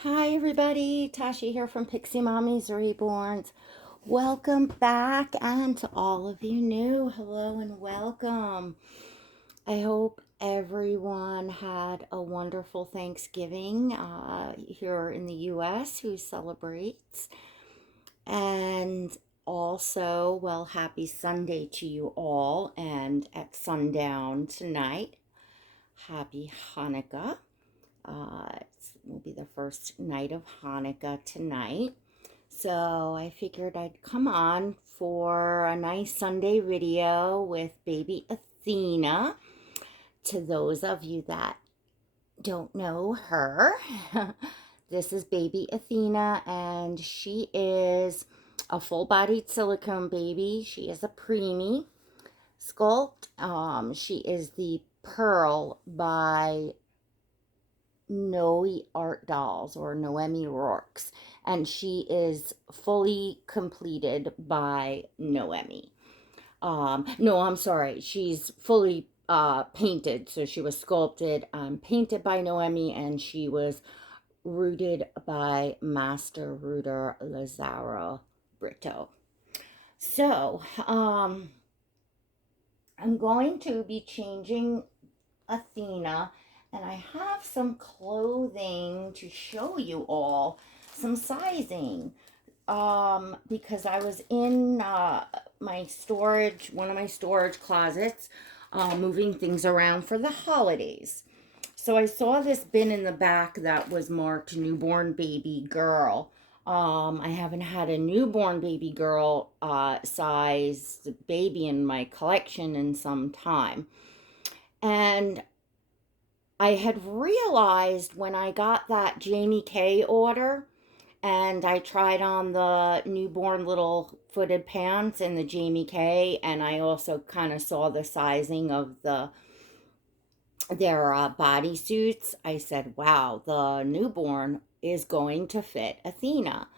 Hi everybody, Tashi here from Pixie Mommy's Reborns. Welcome back, and to all of you new, hello and welcome. I hope everyone had a wonderful Thanksgiving here in the US who celebrates. And also, well, happy Sunday to you all, and at sundown tonight, happy Hanukkah. It will be the first night of Hanukkah tonight. So I figured I'd come on for a nice Sunday video with baby Athena. To those of you that don't know her, this is baby Athena, and she is a full-bodied silicone baby. She is a preemie sculpt. She is the Pearl by Noe Art Dolls, or Noemie Roarks, and she is fully completed by Noemie. No, I'm sorry, she's fully painted. So she was sculpted, painted by Noemie, and she was rooted by Master Rooter Lazaro Brito. So, I'm going to be changing Athena, and I have some clothing to show you all, some sizing, because I was in my storage, one of my storage closets, moving things around for the holidays. So I saw this bin in the back that was marked newborn baby girl. I haven't had a newborn baby girl size baby in my collection in some time. And I had realized when I got that Jamie K order and I tried on the newborn little footed pants in the Jamie K, and I also kind of saw the sizing of their body suits. I said, wow, the newborn is going to fit Athena.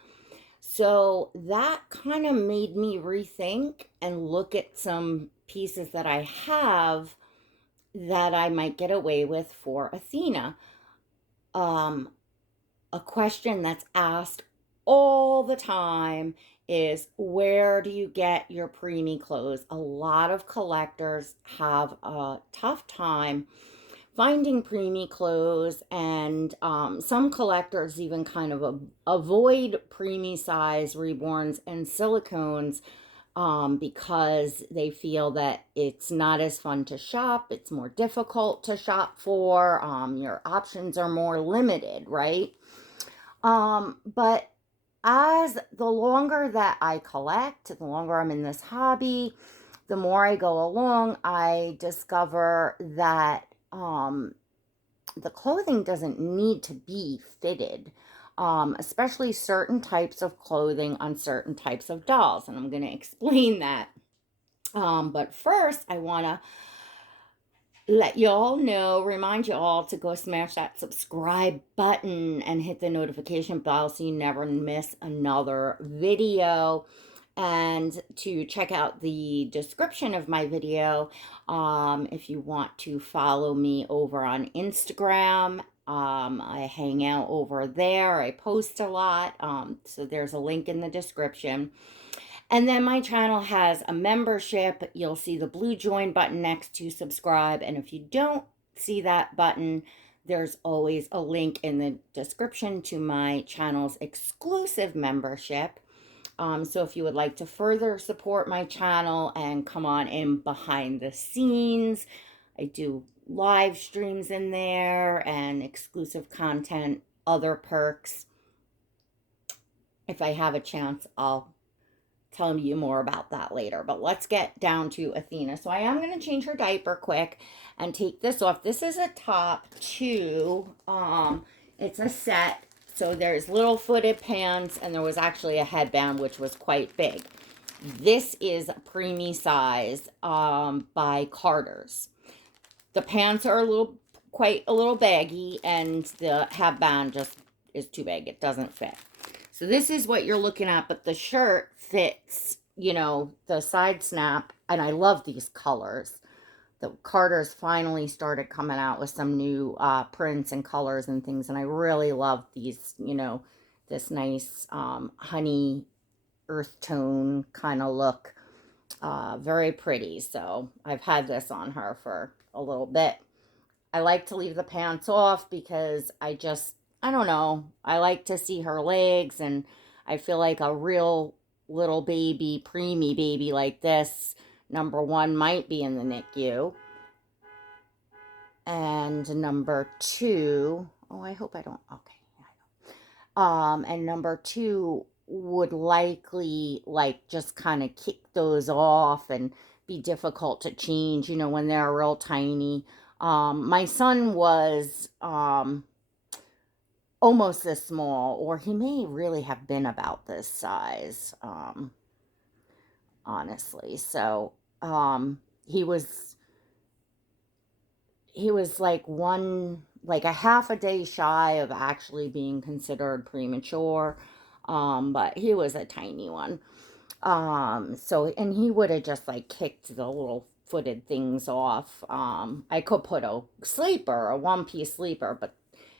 So that kind of made me rethink and look at some pieces that I have that I might get away with for Athena. Um, a question that's asked all the time is, where do you get your preemie clothes? A lot of collectors have a tough time finding preemie clothes, and some collectors even kind of avoid preemie size reborns and silicones because they feel that it's not as fun to shop, it's more difficult to shop for, your options are more limited, right? But as the longer that I collect, the longer I'm in this hobby, the more I go along, I discover that the clothing doesn't need to be fitted, especially certain types of clothing on certain types of dolls. And I'm going to explain that. But first, I want to let y'all know, remind y'all to go smash that subscribe button and hit the notification bell so you never miss another video, and to check out the description of my video if you want to follow me over on Instagram. I hang out over there, I post a lot, so there's a link in the description. And then my channel has a membership. You'll see the blue join button next to subscribe. And if you don't see that button, there's always a link in the description to my channel's exclusive membership. So if you would like to further support my channel and come on in behind the scenes, I do live streams in there and exclusive content, other perks. If I have a chance, I'll tell you more about that later. But let's get down to Athena. So I am going to change her diaper quick and take this off. This is a top too. It's a set. So there's little footed pants, and there was actually a headband, which was quite big. This is preemie size by Carter's. The pants are quite a little baggy, and the headband just is too big. It doesn't fit. So this is what you're looking at, but the shirt fits, the side snap, and I love these colors. the Carters finally started coming out with some new prints and colors and things, and I really love these, you know, this nice honey earth tone kind of look. Very pretty. So I've had this on her for a little bit. I like to leave the pants off because I don't know, I like to see her legs, and I feel like a real little baby, preemie baby like this, number one, might be in the NICU. And number two, oh, I hope I don't, okay. And number two would likely like just kind of kick those off and be difficult to change, you know, when they're real tiny. My son was almost this small, or he may really have been about this size, honestly. So he was like a half a day shy of actually being considered premature. But he was a tiny one. So, and he would have just like kicked the little footed things off. I could put a sleeper, a one-piece sleeper, but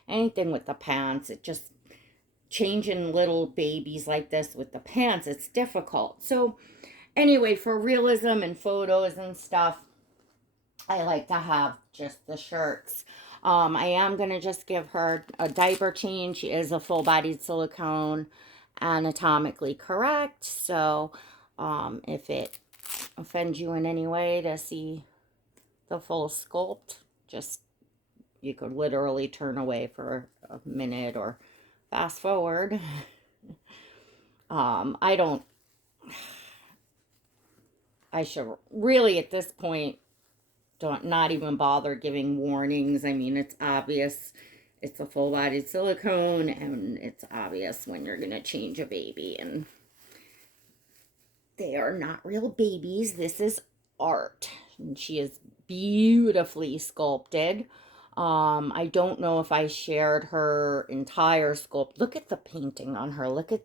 anything with the pants, it just, changing little babies like this with the pants, it's difficult. So anyway, for realism and photos and stuff, I like to have just the shirts. I am going to just give her a diaper change. She is a full-bodied silicone, anatomically correct. So if it offends you in any way to see the full sculpt, just, you could literally turn away for a minute or fast forward. I don't, I should really at this point don't not even bother giving warnings. I mean, it's obvious it's a full-bodied silicone, and it's obvious when you're going to change a baby, and they are not real babies. This is art, and she is beautifully sculpted. I don't know if I shared her entire sculpt. Look at the painting on her. Look at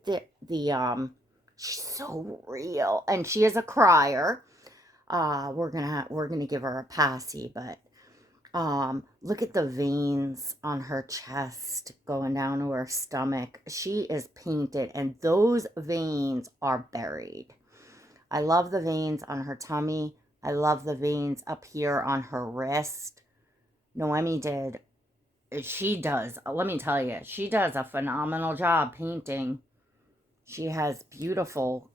she's so real, and she is a crier. We're gonna give her a passy, but look at the veins on her chest going down to her stomach. She is painted, and those veins are buried. I love the veins on her tummy. I love the veins up here on her wrist. Noemie did, she does, let me tell you, she does a phenomenal job painting. She has beautiful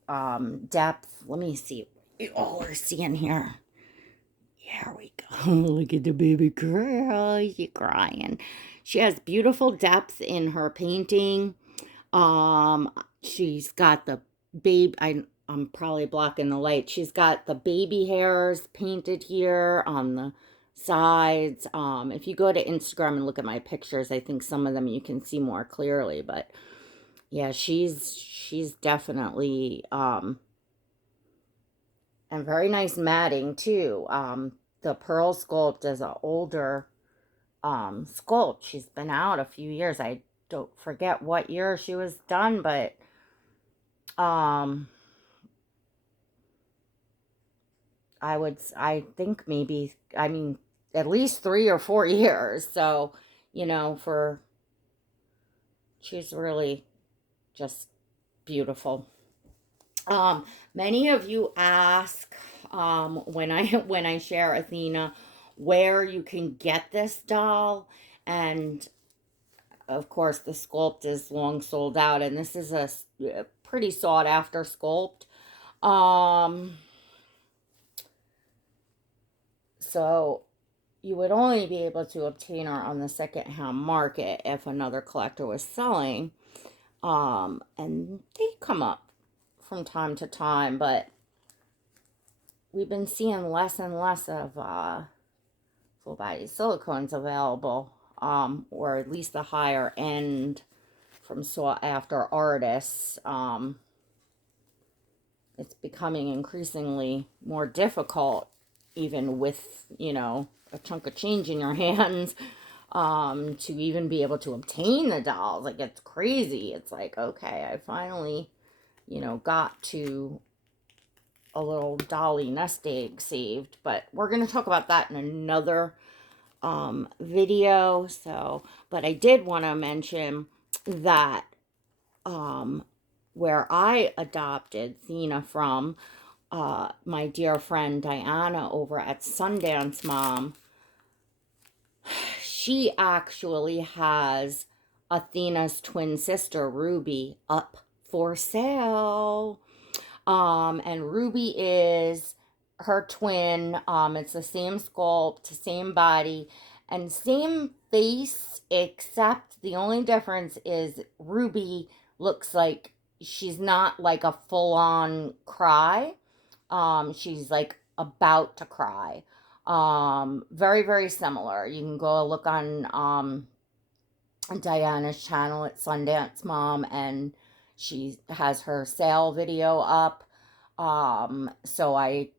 depth. Let me see. You all are seeing here. Here we go. Look at the baby girl. She's crying. She has beautiful depth in her painting. She's got the babe. I'm probably blocking the light. She's got the baby hairs painted here on the sides. If you go to Instagram and look at my pictures, I think some of them you can see more clearly. But yeah, she's definitely and very nice matting too. The Pearl Sculpt is an older sculpt. She's been out a few years. I don't forget what year she was done, but I think maybe, I mean, at least 3 or 4 years. So, you know, she's really just beautiful. Many of you ask when I share Athena where you can get this doll, and of course the sculpt is long sold out, and this is a pretty sought after sculpt. So you would only be able to obtain her on the secondhand market if another collector was selling. And they come up from time to time, but we've been seeing less and less of full body silicones available, or at least the higher end from sought after artists. It's becoming increasingly more difficult, even with, you know, a chunk of change in your hands, to even be able to obtain the dolls. Like, it's crazy. It's like, okay, I finally, you know, got to a little dolly nest egg saved, but we're going to talk about that in another video. So, but I did want to mention that where I adopted Athena from, my dear friend Diana over at Sundance Mom, she actually has Athena's twin sister Ruby up for sale. And Ruby is her twin. It's the same sculpt, same body, and same face, except the only difference is Ruby looks like she's not like a full-on cry. She's like about to cry. Very, very similar. You can go look on Diana's channel at Sundance Mom, and she has her sale video up. So I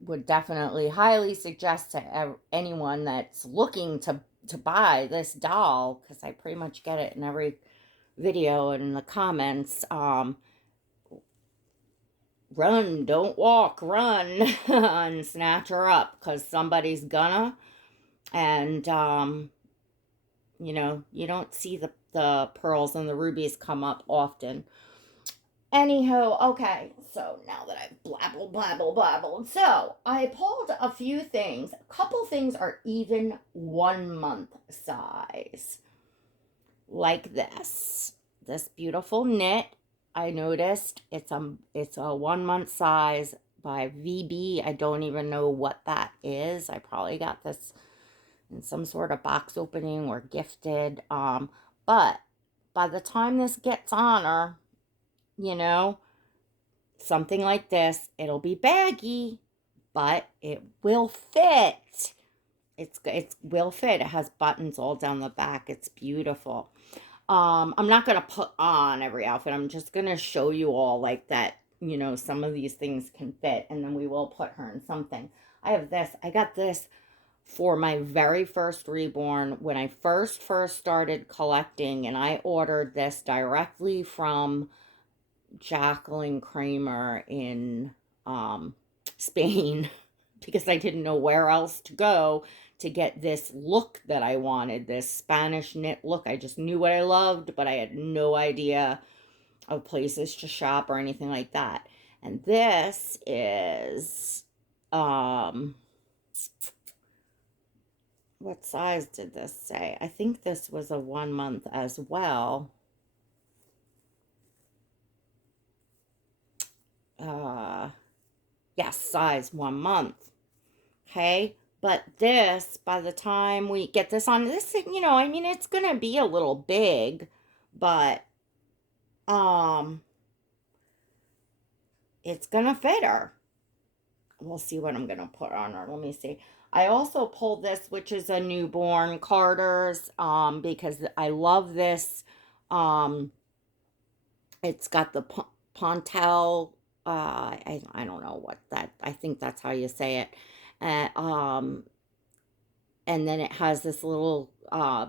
would definitely highly suggest to anyone that's looking to buy this doll, because I pretty much get it in every video and in the comments, run, don't walk, run, and snatch her up, because somebody's gonna. And you know, you don't see the pearls and the rubies come up often. Anywho, okay, so now that I've blabbled, so I pulled a few things. A couple things are even 1 month size. Like this beautiful knit. I noticed it's a 1 month size by VB. I don't even know what that is. I probably got this in some sort of box opening or gifted. But by the time this gets on her, you know, something like this, it'll be baggy, but it will fit. It will fit. It has buttons all down the back. It's beautiful. I'm not going to put on every outfit. I'm just going to show you all like that, you know, some of these things can fit, and then we will put her in something. I have this. I got this for my very first reborn when I first started collecting, and I ordered this directly from Jacqueline Kramer in Spain because I didn't know where else to go to get this look that I wanted, this Spanish knit look. I just knew what I loved, but I had no idea of places to shop or anything like that. And this is what size did this say? I think this was a 1 month as well. Yes, size 1 month. Okay, but this, by the time we get this on, this, you know, I mean, it's gonna be a little big, but it's gonna fit her. We'll see what I'm gonna put on her. Let me see. I also pulled this, which is a newborn Carter's, because I love this. It's got the Pontel, I don't know what that, I think that's how you say it. And then it has this little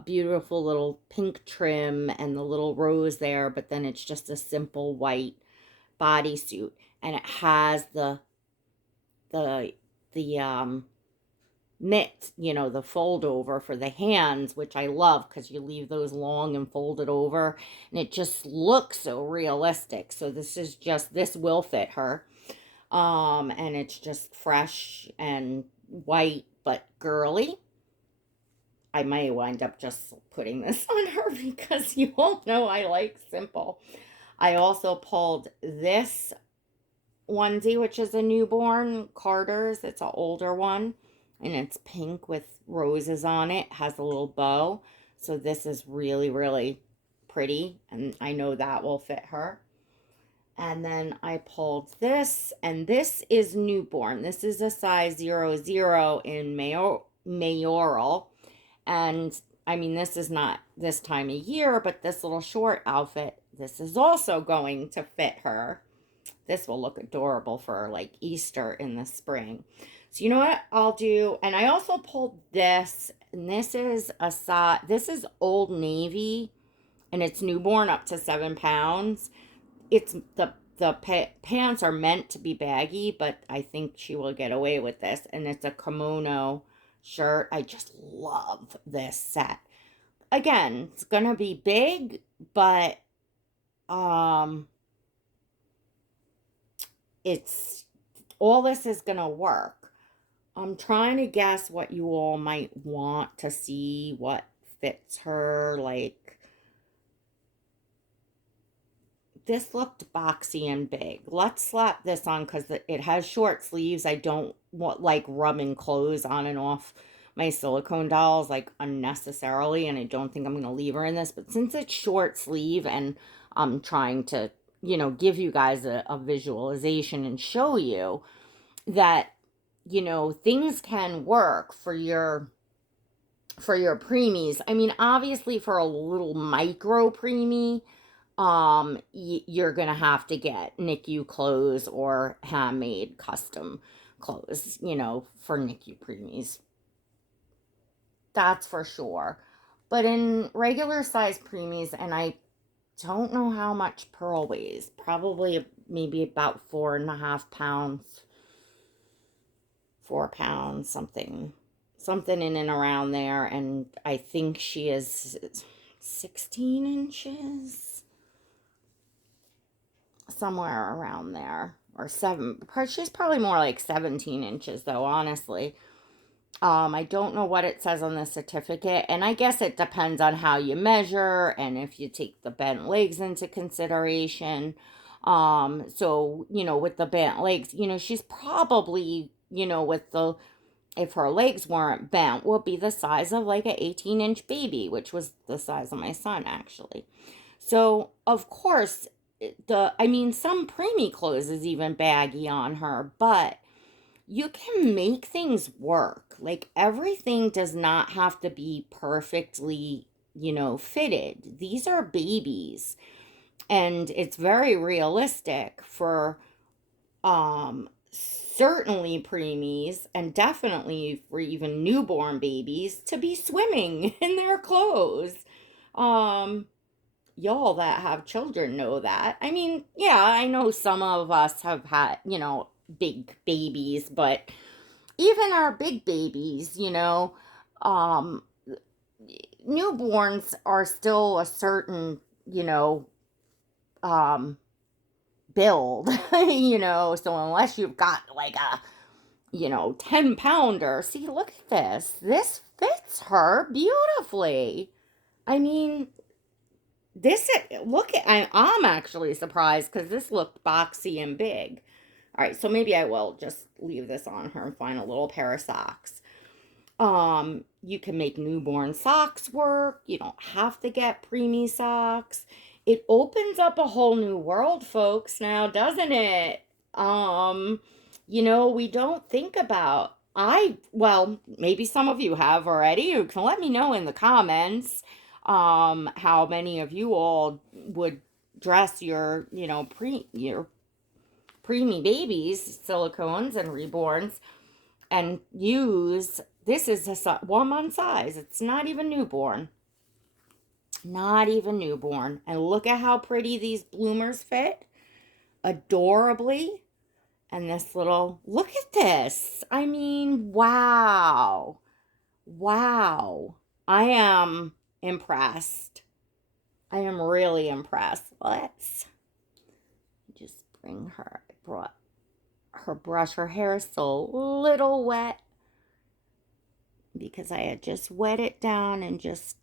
beautiful little pink trim and the little rose there, but then it's just a simple white bodysuit, and it has the knit, you know, the fold over for the hands, which I love because you leave those long and folded over, and it just looks so realistic. So this will fit her. And it's just fresh and white, but girly. I may wind up just putting this on her because you all know I like simple. I also pulled this onesie, which is a newborn Carter's. It's an older one, and it's pink with roses on it. Has a little bow. So this is really, really pretty, and I know that will fit her. And then I pulled this, and this is newborn. This is a size 00 in mayoral. And I mean, this is not this time of year, but this little short outfit, this is also going to fit her. This will look adorable for like Easter in the spring. So you know what I'll do? And I also pulled this, and this is a size, this is Old Navy, and it's newborn up to 7 pounds. It's the the pants are meant to be baggy, but I think she will get away with this. And it's a kimono shirt. I just love this set. Again, it's gonna be big, but um it's all this is gonna work. I'm trying to guess what you all might want to see, what fits her. Like, this looked boxy and big. Let's slap this on because it has short sleeves. I don't want like rubbing clothes on and off my silicone dolls like unnecessarily, and I don't think I'm going to leave her in this. But since it's short sleeve and I'm trying to, give you guys a visualization and show you that, things can work for your preemies. I mean, obviously for a little micro preemie, you're gonna have to get NICU clothes or handmade custom clothes, for NICU preemies. That's for sure. But in regular size preemies, and I don't know how much Pearl weighs, probably maybe about 4.5 pounds, 4 pounds, something in and around there. And I think she is 16 inches, somewhere around there, or seven. She's probably more like 17 inches though, honestly. I don't know what it says on the certificate, and I guess it depends on how you measure and if you take the bent legs into consideration. So, with the bent legs, she's probably, if her legs weren't bent, would be the size of like an 18-inch baby, which was the size of my son, actually. So, of course, some preemie clothes is even baggy on her, but you can make things work. Like, everything does not have to be perfectly, fitted. These are babies, and it's very realistic for certainly preemies and definitely for even newborn babies to be swimming in their clothes. Um y'all that have children know that. I mean, yeah, I know some of us have had, big babies, but even our big babies, um, newborns are still a certain, um, build, so unless you've got like a, 10-pounder, see, look at this. This fits her beautifully. I mean, I'm actually surprised because this looked boxy and big. All right, so maybe I will just leave this on her and find a little pair of socks. You can make newborn socks work. You don't have to get preemie socks. It opens up a whole new world, folks, now, doesn't it? We don't think about well, maybe some of you have already. You can let me know in the comments how many of you all would dress your preemie babies, silicones and reborns, and use, this is a 1 month size. It's not even newborn. Not even newborn. And look at how pretty these bloomers fit. Adorably. And this little, look at this. I mean, wow. Wow. I am impressed. I am really impressed. Let's just bring her. I brought her brush. Her hair is so little wet because I had just wet it down, and just,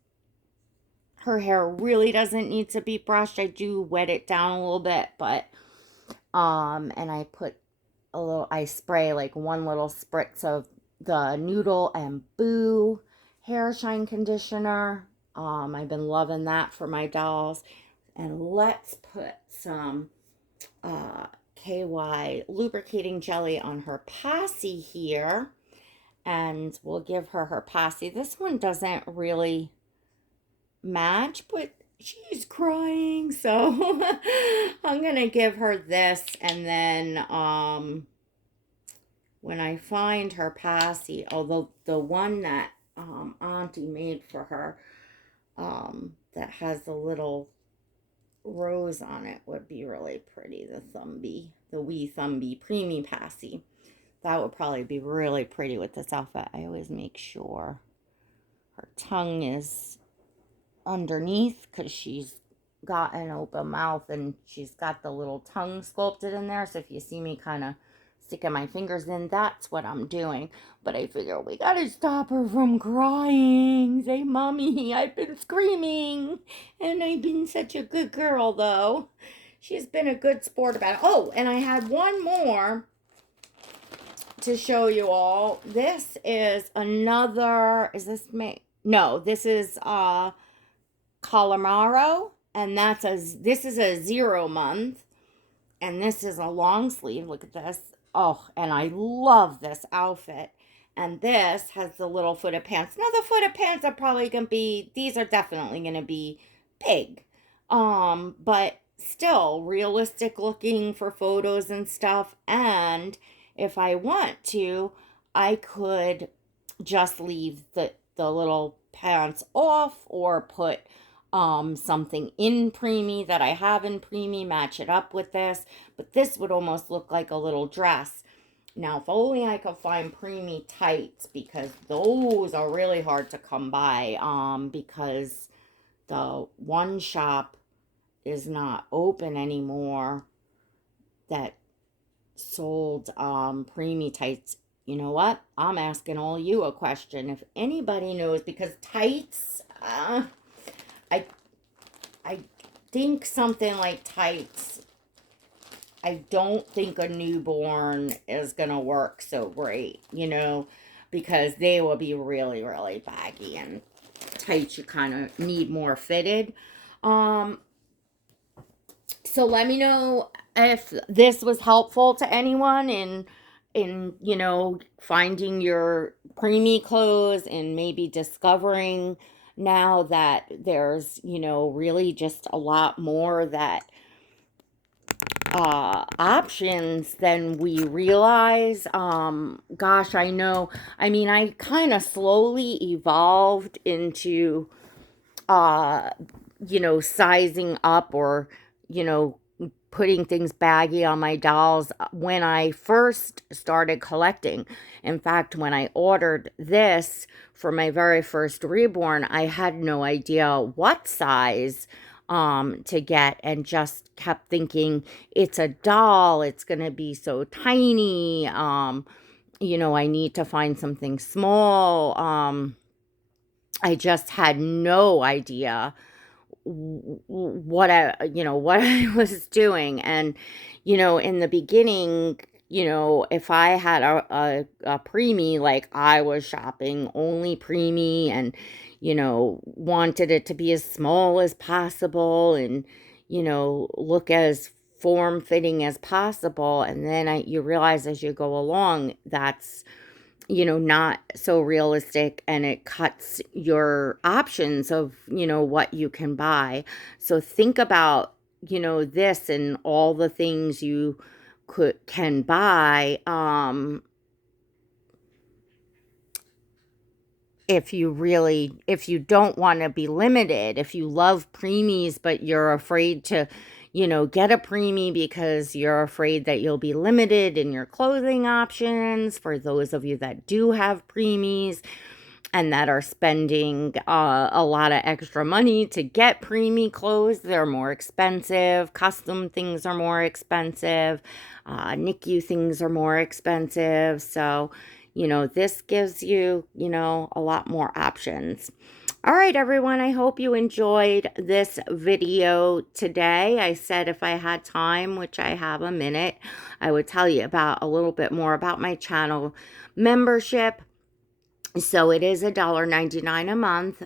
her hair really doesn't need to be brushed. I do wet it down a little bit, but and I put I spray like one little spritz of the Noodle and Boo hair shine conditioner. I've been loving that for my dolls. And let's put some KY lubricating jelly on her posse here, and we'll give her her posse. This one doesn't really match, but she's crying, so I'm gonna give her this, and then when I find her posse, although the one that Auntie made for her, that has the little rose on it would be really pretty. The wee Thumby Preemie Passy. That would probably be really pretty with this outfit. I always make sure her tongue is underneath because she's got an open mouth and she's got the little tongue sculpted in there. So if you see me kind of sticking my fingers in, that's what I'm doing. But I figure we gotta stop her from crying. Say, Mommy, I've been screaming. And I've been such a good girl, though. She's been a good sport about it. Oh, and I had one more to show you all. This is another, is this May? No, this is Calamaro, and this is a 0 month, and this is a long sleeve. Look at this. Oh, and I love this outfit. And this has the little footed pants. Now the footed pants are probably gonna be, these are definitely gonna be big. But still realistic looking for photos and stuff. And if I want to, I could just leave the little pants off or put something in Preemie that I have in Preemie, match it up with this. But this would almost look like a little dress. Now, if only I could find Preemie tights, because those are really hard to come by, because the one shop is not open anymore that sold Preemie tights. You know what? I'm asking all you a question. If anybody knows, because tights, I think something like tights, I don't think a newborn is going to work so great, because they will be really, really baggy, and tights you kind of need more fitted. So let me know if this was helpful to anyone in finding your Preemie clothes and maybe discovering now that there's really just a lot more that options than we realize. Gosh, I know. I mean, I kind of slowly evolved into sizing up, or putting things baggy on my dolls when I first started collecting. In fact, when I ordered this for my very first reborn, I had no idea what size to get, and just kept thinking, it's a doll, it's gonna be so tiny, I need to find something small. I just had no idea what I was doing. And in the beginning, if I had a Preemie, like, I was shopping only Preemie, and wanted it to be as small as possible, and look as form fitting as possible. And then you realize as you go along, that's not so realistic, and it cuts your options of, what you can buy. So think about, this and all the things you can buy. If you don't want to be limited, if you love Preemies, but you're afraid to, get a Preemie because you're afraid that you'll be limited in your clothing options. For those of you that do have Preemies and that are spending a lot of extra money to get Preemie clothes, they're more expensive. Custom things are more expensive. NICU things are more expensive. So, this gives you, a lot more options. All right, everyone, I hope you enjoyed this video today. I said if I had time, which I have a minute, I would tell you about a little bit more about my channel membership. So it is $1.99 a month.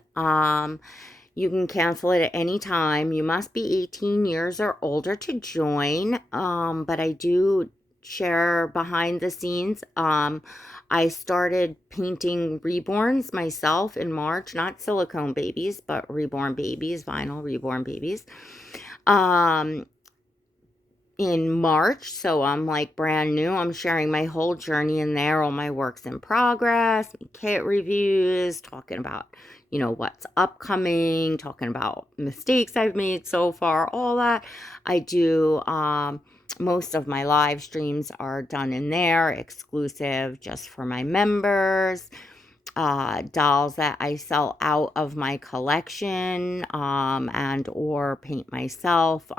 You can cancel it at any time. You must be 18 years or older to join. But I do share behind the scenes. I started painting reborns myself in March, not silicone babies, but reborn babies, vinyl reborn babies, in March. So I'm like brand new. I'm sharing my whole journey in there, all my works in progress, kit reviews, talking about, what's upcoming, talking about mistakes I've made so far, all that. I do, most of my live streams are done in there, exclusive just for my members. Dolls that I sell out of my collection, and or paint myself,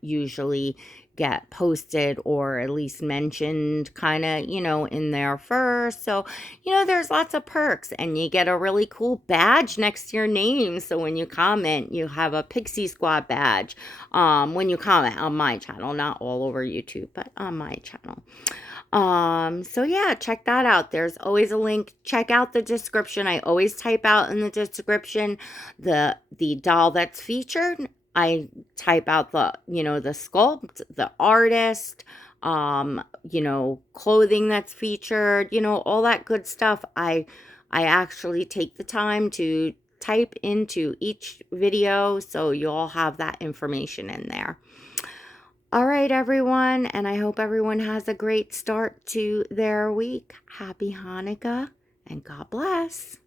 usually get posted or at least mentioned kind of, in there first. So, there's lots of perks, and you get a really cool badge next to your name. So when you comment, you have a Pixie Squad badge, when you comment on my channel, not all over YouTube, but on my channel. So yeah, check that out. There's always a link. Check out the description. I always type out in the description the doll that's featured. I type out the sculpt, the artist, clothing that's featured, all that good stuff. I actually take the time to type into each video, so you'll have that information in there. All right, everyone, and I hope everyone has a great start to their week. Happy Hanukkah, and God bless.